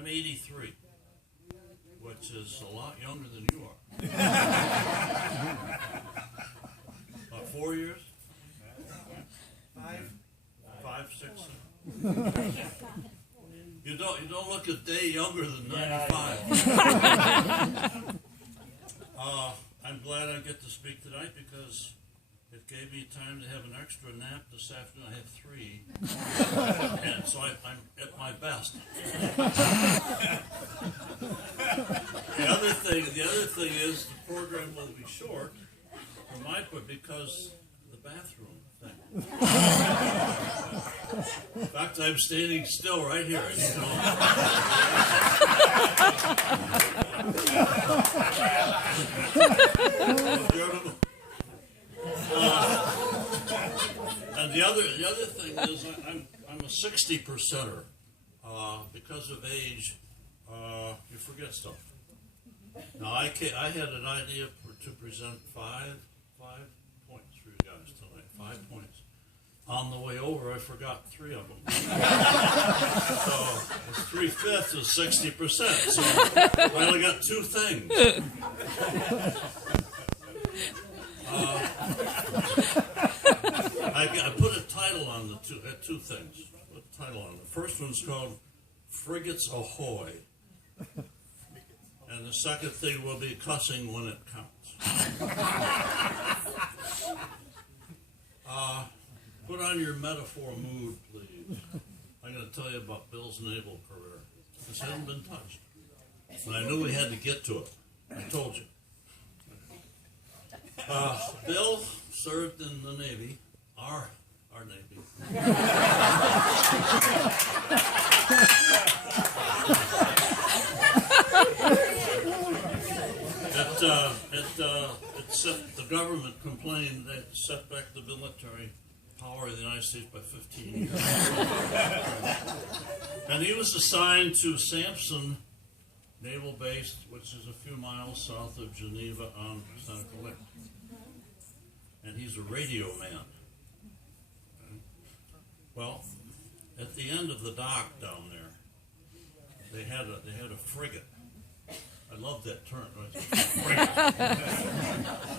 I'm 83, which is a lot younger than you are. About 4 years? 5, 6. You don't look a day younger than 95. I'm glad I get to speak tonight because it gave me time to have an extra nap this afternoon. I have 3, and so I'm at my best. The other thing is the program will be short for my part because of the bathroom thing. In fact, I'm standing still right here. And the other thing is I'm a 60%er. Because of age, you forget stuff. Now I had an idea to present five points for you guys tonight. 5 points. On the way over, I forgot 3 of them. So 3/5 is 60%. So I only got 2 things. I put a title on the 2 things. Put a title on it. The first one's called Frigates Ahoy. And the second thing will be cussing when it counts. Put on your metaphor mood, please. I'm going to tell you about Bill's naval career. This hasn't been touched. And I knew we had to get to it. I told you. Bill served in the Navy, our Navy. The government complained that it set back the military power of the United States by 15 years. And he was assigned to Sampson Naval Base, which is a few miles south of Geneva on Seneca Lake. And he's a radio man. Well, at the end of the dock down there, they had a frigate. I love that term. Frigate.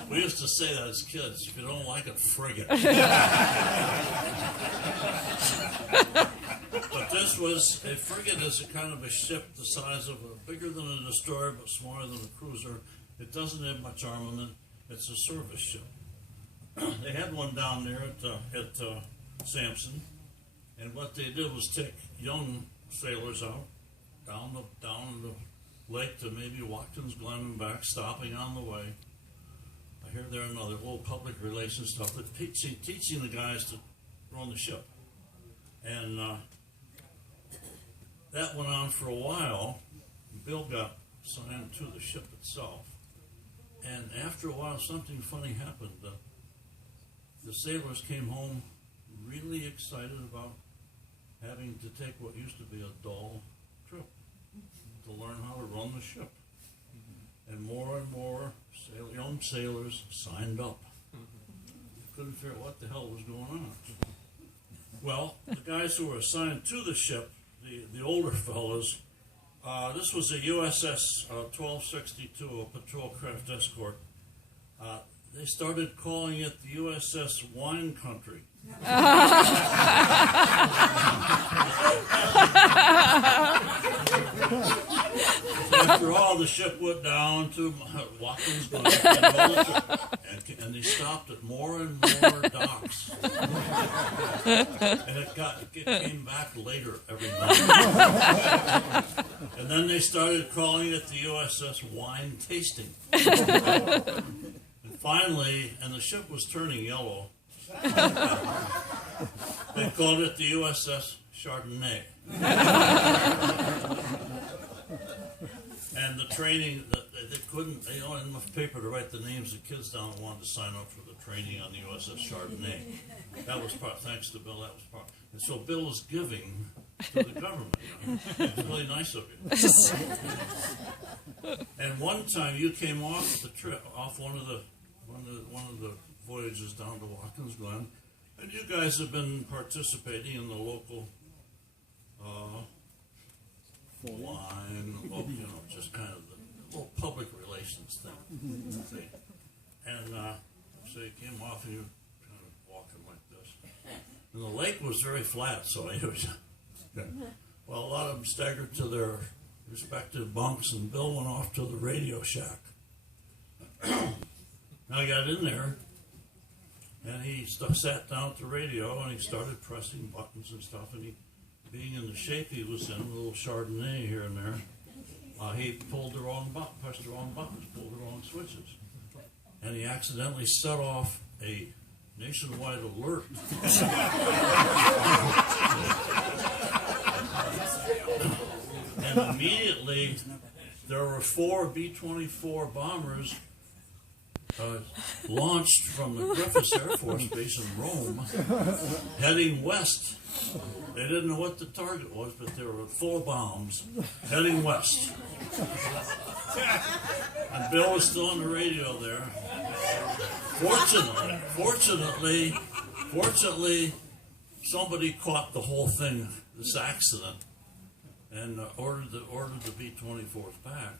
We used to say that as kids. If you don't like it, frigate. But this was a frigate is a kind of a ship the size of bigger than a destroyer but smaller than a cruiser. It doesn't have much armament. It's a service ship. They had one down there at Sampson, and what they did was take young sailors out down the lake to maybe Watkins Glen and back, stopping on the way. I hear there another old public relations stuff, but teaching the guys to run the ship. And that went on for a while. Bill got assigned to the ship itself. And after a while, something funny happened. The sailors came home really excited about having to take what used to be a dull trip to learn how to run the ship. And more young sailors signed up. Couldn't figure out what the hell was going on. Well, the guys who were assigned to the ship, the older fellows, this was a USS 1262, a patrol craft escort. They started calling it the USS Wine Country. After all, the ship went down to Watkins Glen and they stopped at more and more docks. And it came back later every night. And then they started calling it the USS Wine Tasting. And finally, and the ship was turning yellow, they called it the USS Chardonnay. And the training, they couldn't, they don't have enough paper to write the names of kids down who wanted to sign up for the training on the USS Chardonnay. That was thanks to Bill, that was part. And so Bill was giving to the government. It's really nice of you. And one time you came off the trip, off one of the voyages down to Watkins Glen, and you guys have been participating in the local wine license thing. See? And so he came off and he was kind of walking like this. And the lake was very flat, so he was. Well, a lot of them staggered to their respective bunks, and Bill went off to the radio shack. I got in there, and he sat down at the radio, and he started pressing buttons and stuff, and he, being in the shape he was in, a little Chardonnay here and there, he pulled the wrong button, pressed the wrong buttons, pulled the wrong switches. And he accidentally set off a nationwide alert. And immediately, there were 4 B-24 bombers launched from the Griffiths Air Force Base in Rome, heading west. They didn't know what the target was, but there were 4 bombs heading west. And Bill was still on the radio there. Fortunately, somebody caught the whole thing, this accident, and ordered the B-24s back.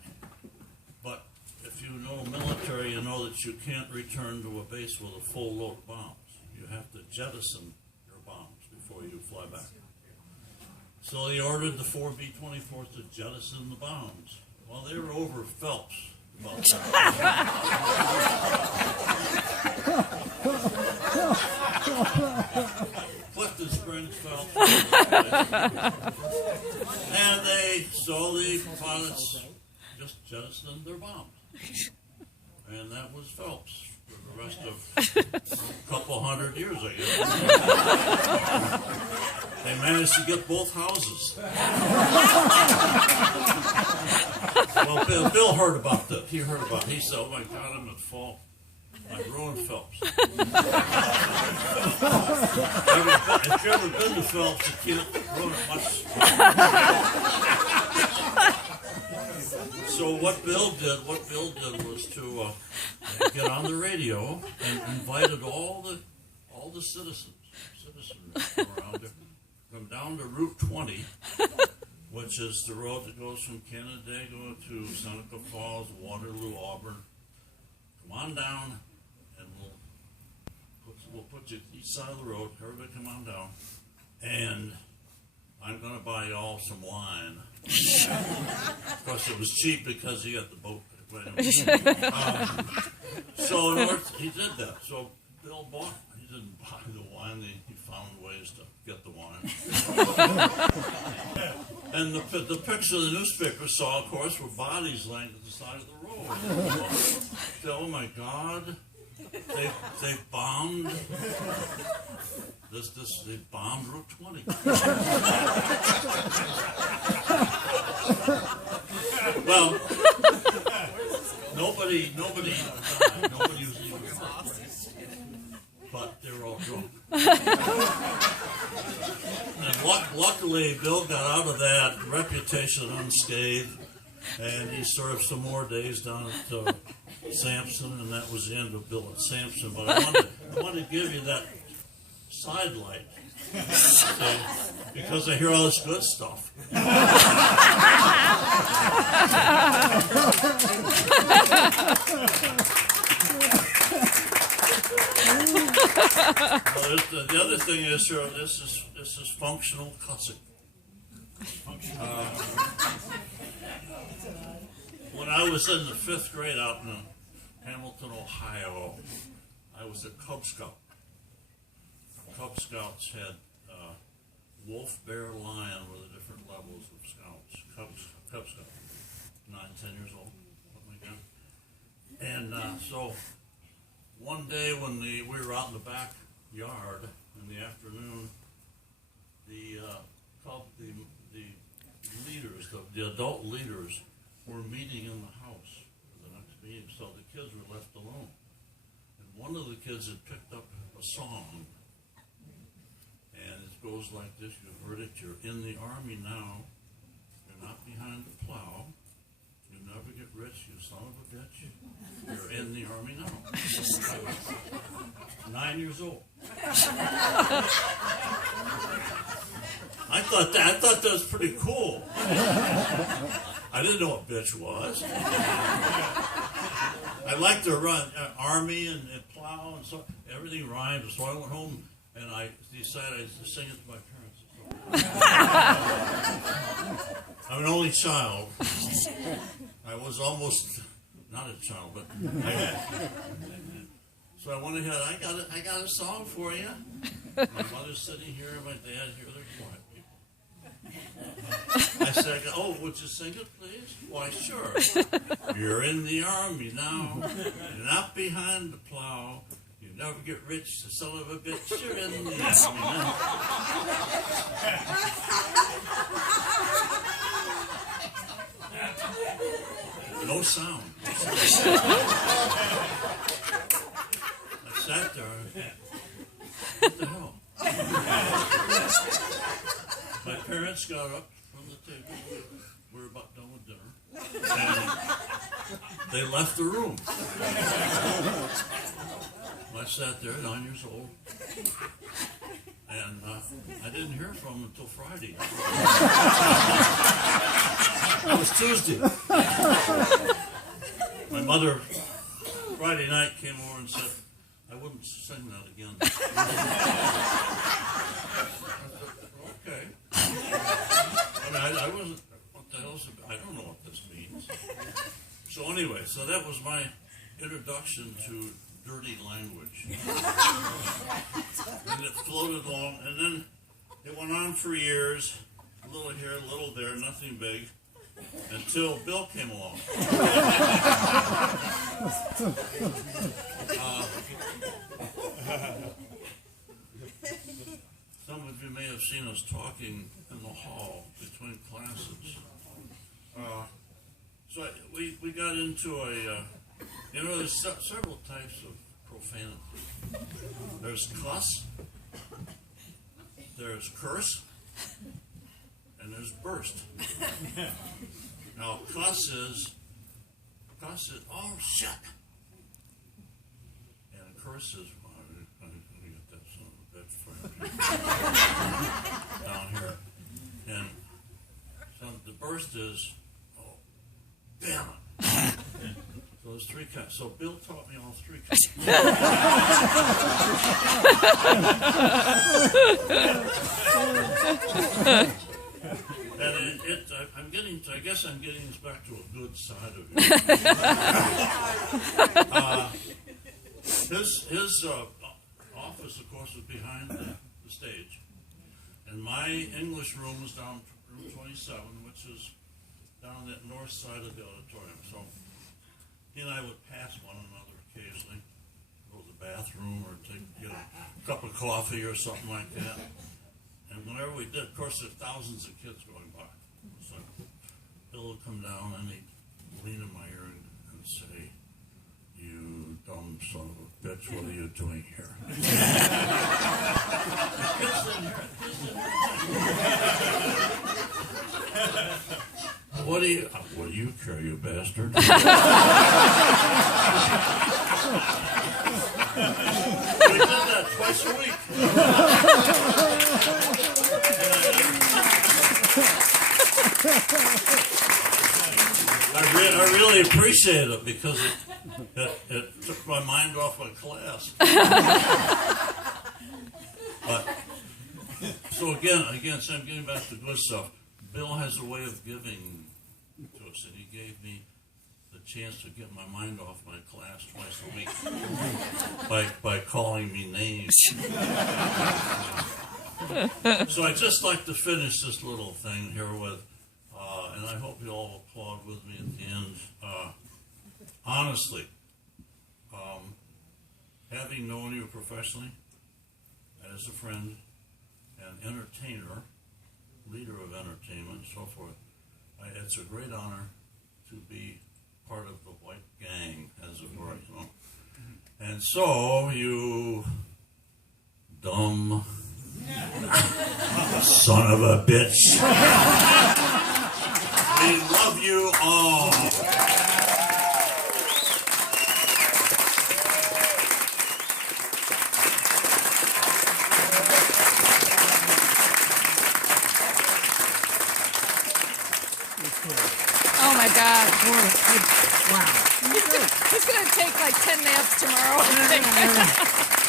But if you know military, you know that you can't return to a base with a full load of bombs. You have to jettison your bombs before you fly back. So they ordered the 4 B-24s to jettison the bombs. Well, they were over Phelps. Clifton Springs, Phelps. And the pilots just jettisoned their bombs. And that was Phelps for the rest of a couple hundred years, I guess. They managed to get both houses. Well, Bill heard about that. He heard about it. He said, "Oh my God, I'm at fault. I ruined Phelps." If you've ever been to Phelps, you can't ruin it much. So what Bill did was to get on the radio and invited all the citizens around there, come down to Route 20, which is the road that goes from Canandaigua to Seneca Falls, Waterloo, Auburn. Come on down, and we'll put you each side of the road. Everybody come on down, and I'm going to buy you all some wine. Of course, it was cheap because he had the boat. So he did that. So Bill bought. He didn't buy the wine. He found ways to get the wine. And the picture the newspaper saw, of course, were bodies laying at the side of the road. So, oh my God, they bombed they bombed Route 20. Well, nobody died. Nobody was even hurt. But they were all drunk. And luckily, Bill got out of that reputation unscathed, and he served some more days down at Sampson, and that was the end of Bill at Sampson. But I wanted to give you that sidelight, because I hear all this good stuff. The other thing is, sir, this is functional cussing. When I was in the 5th grade out in Hamilton, Ohio, I was a Cub Scout. Cub Scouts had wolf, bear, lion were the different levels of scouts. Cub Scout, 9, 10 years old, something like that. And so one day when we were out in the backyard in the afternoon, the leaders, the adult leaders, were meeting in the house for the next meeting. So the kids were left alone, and one of the kids had picked up a song. And it goes like this, you've heard it, you're in the Army now, you're not behind the plow, you never get rich, you son of a bitch, you're in the Army now. I was 9 years old. I thought that was pretty cool. I didn't know what bitch was. I like to run army and plow and so everything rhymes. So I went home and I decided to sing it to my parents. I'm an only child. I was almost not a child, but I had. So I went ahead. I got a song for you. My mother's sitting here, my dad here. They're quiet people. I said, "Oh, would you sing it, please?" Why, sure. You're in the army now. You're not behind the plow. You never get rich, the son of a bitch. You're in the army now. No sound. I sat there. What the hell? My parents got up from the table. We were about done with dinner. And they left the room. I sat there, 9 years old. And I didn't hear from them until Friday. It was Tuesday. My mother, Friday night, came over and said, "I wouldn't sing that again." Okay. I mean, I wasn't, what the hell's it? I don't know what this means. So anyway, so that was my introduction to dirty language. And it floated along, and then it went on for years, a little here, a little there, nothing big, until Bill came along. Some of you may have seen us talking in the hall between classes. So we got into there's several types of profanity. There's cuss, there's curse, and there's burst. Now, cuss is, oh shit. And curse is, let me get that son of a bitch down here. And the burst is, oh, damn it. So there's three kinds. So Bill taught me all three kinds. And I guess I'm getting this back to a good side of you. His office, of course, was behind the stage. And my English room was down room 27, which is down that north side of the auditorium. So he and I would pass one another occasionally, go to the bathroom or get a cup of coffee or something like that. And whenever we did, of course, there's thousands of kids going by. So Bill would come down and he'd lean in my ear and say, "You dumb son of a bitch, what are you doing here?" What do you care, you bastard? We did that twice a week. I really appreciate it because it took my mind off my class. But so again, so I'm getting back to good stuff. Bill has a way of giving to us, and he gave me the chance to get my mind off my class twice a week by calling me names. So I'd just like to finish this little thing here with, and I hope you all applaud with me at the end. Honestly, having known you professionally, as a friend, an entertainer, leader of entertainment, and so forth, it's a great honor to be part of the white gang, as it were, you know. And so, you dumb son of a bitch, we love you all. Oh my God. Wow. He's going to take like 10 naps tomorrow.